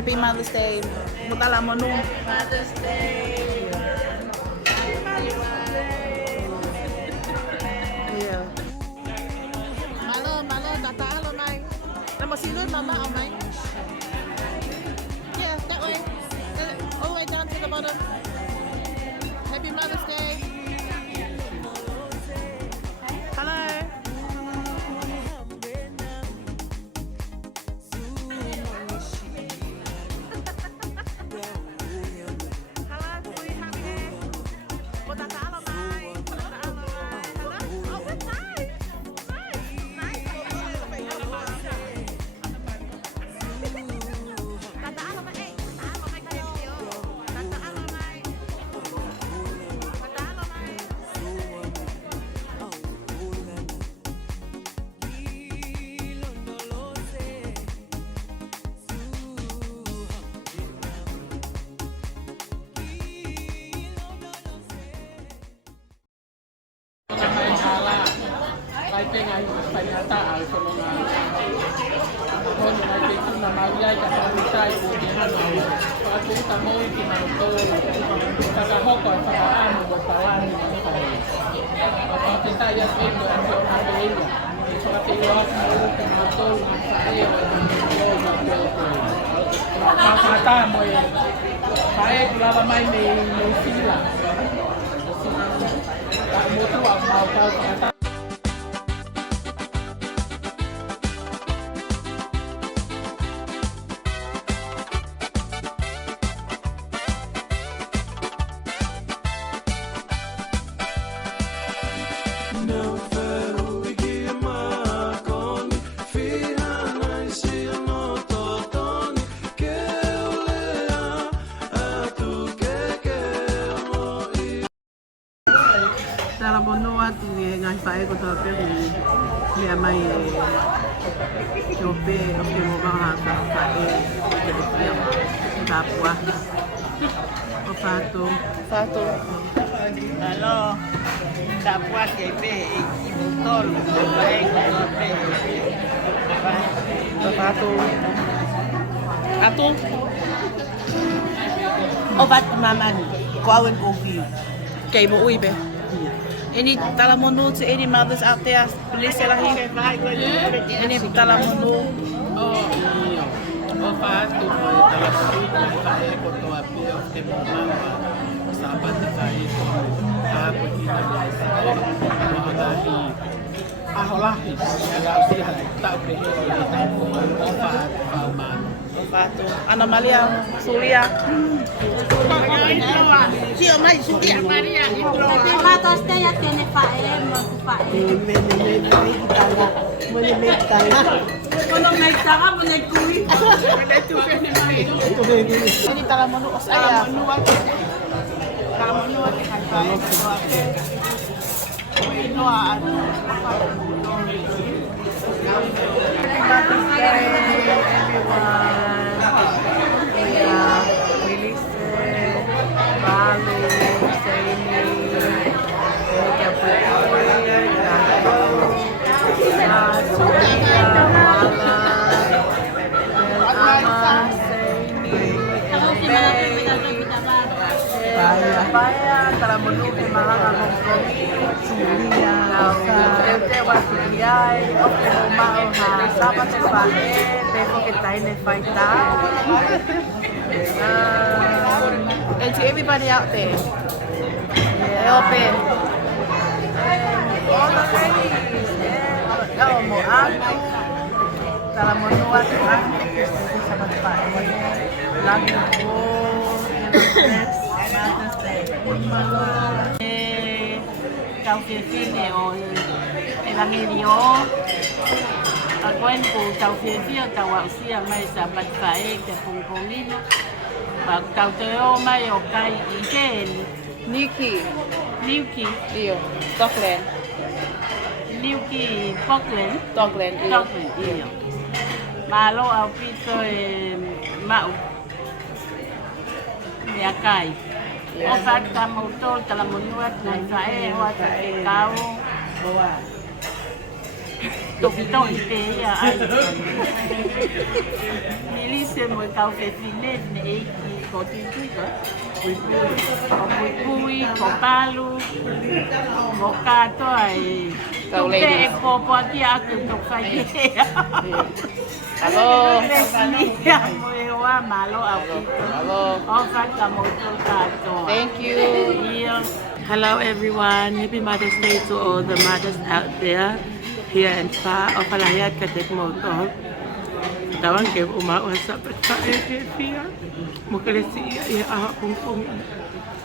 Happy Mother's Day. Butala mo nung. Mother's Day. Yeah. Malo, tata, alo, Mai. Namasilod, mama, oh, Mai. Yeah, that way. All the way down to the bottom. Happy Mother's Day. Hello. Ay tenga panyata al sa mga kon ay ito na Maria ka sa kita ay udihan mo. Pag kita mo itinauto sa kahoko sa kaano mo tawan mo sa. Pag kita ya ito ang sa Maria. So katiwa mo kung mato sa iyo mata mo eh. Kaya lalabay may sila. Mo to ang mau ka Tara bonoat ngai pae ko to pe ni amai chope o ke mo ba ha sa pae ke de pia tapua o pato Fato. Ano, tapos kay Pe, ibutol, babae ko Pe. Fato. Ato. O ba't maman, kuawan kopi. Kay mo uy be. Any talamono to any mothers out there, please sila hi. Any talamono. Oh, iyo. O pato mo talaga kaya ko to api of the mama. Sabat na kaya ko. Apo kita sa mga dati. Aholahi. Aga siya. Tak behel. O pato man. Fato. Ana Maria Surya. Sio mai suki Maria intro. Mother's Day ya tiene fae, fae. Kuno may saka mo na kuwi. Any talamono os aya. Talamono at kaya. Ino ano. Paya talamono ke mga kamokomi sulia sa tewa sulia o ke mo mao ha sapat sa pae befo ke tayo na fight out. And to everybody out there. Help it. All the ladies. Oh, mo ako. Talamono at ate sa pae. Lagi ko. Mother's Day. Taufiafine o Evangelio. Aguen po taufiafio tawausia mai sa batfae ke pungpungino. Pag tauteo mai o kai iten. Nikki. Liuki. Dio. Dockland. Liuki Poklen. Dockland. Toklen. Iyo. Malo au pito mau. Miakai. O fakta motor talamunuat na fae o at kau. tokito i te ia ai. Milise mo kau ke fine ne e ki ko tituika. Ko pui, ko palu, ko katoa e tuke e ko poati aku tok whai ea. Hello. Ia mo e hoa malo au kito. Hello. O whaka mo tō katoa. Thank you. Ia. Hello everyone, happy Mother's Day to all the mothers out there here in Fa o Palahia Katek Moto. Tawang ke uma wasa pa e fia. Mukalesi ia a pung.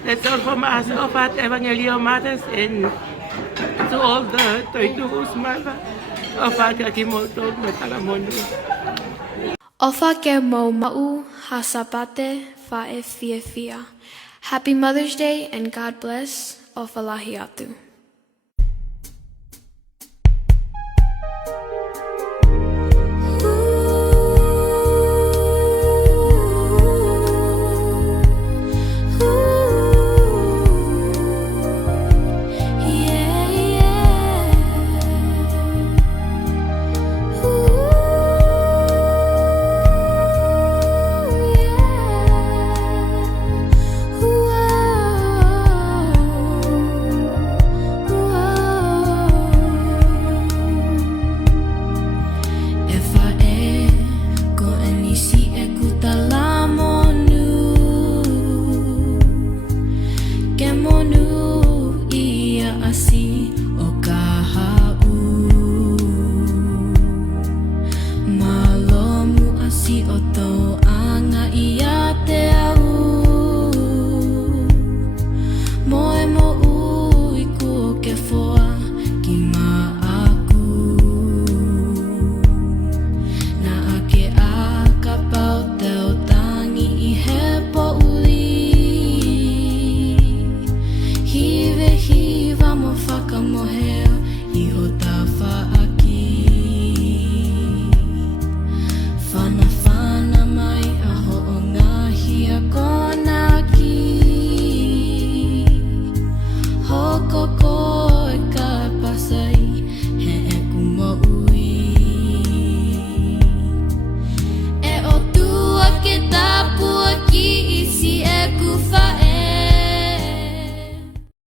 That's all from us of at Evangelio Mothers and to all the Toitu's mother of at Kakimoto Metalamondo. Ofa ke mo ma'u hasapate fa'e fia fia. Happy Mother's Day and God bless. Ofalahiatu.